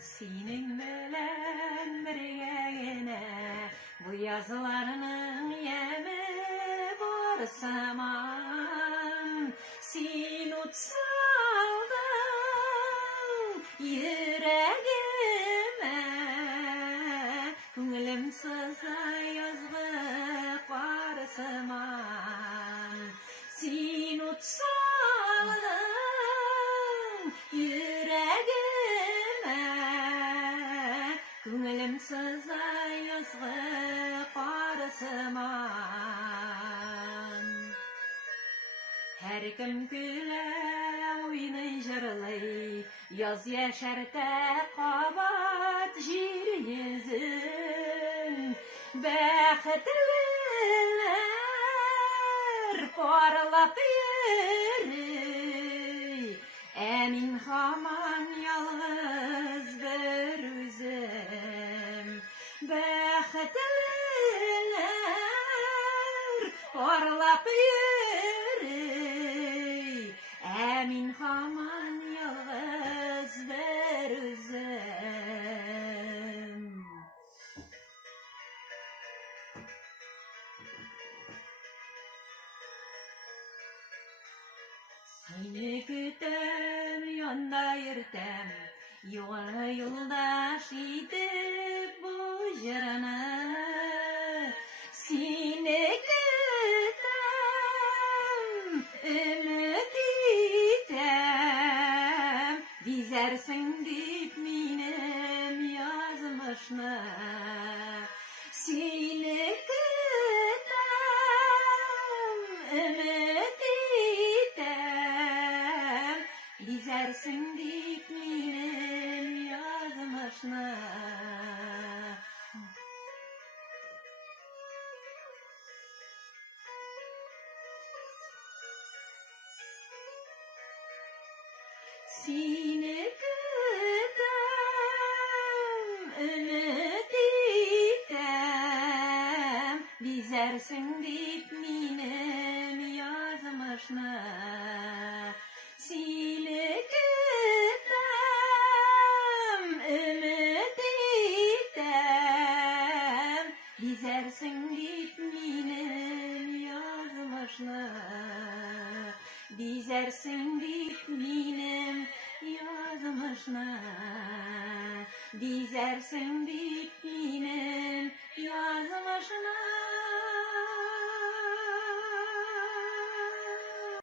Senin bilen birgene bu yazılarının yemi var saman. Sen utsaldın yüreğime, Köngülüm sızla yazgı var saman. Sen utsaldın yüreğime, Köngülüm sızla yazgı var saman. Her kim güle oynay jırlay, yaz yaşarta qabat jir yüzün. Bäxetliler parlap yürü, Emin haman yalğız bir üzüm. Bäxetliler parlap yürü, Emin haman yalğız bir üzüm. Seni kütem yanda yırtem, Yola yoldaş edip bu jırana. Seni kütem, ümit etem, Dizersin dip minem yazmışna. Seni kütem, ümit etem, Dizersin dip minem yazmışna. Seni kütem, ümit etem, Dizersin dip minem yazmışna. Seni kütem, ümit etem, Dizersin dip minem yazmışna. Dizersin dip minem yazmışna. Dizersin dip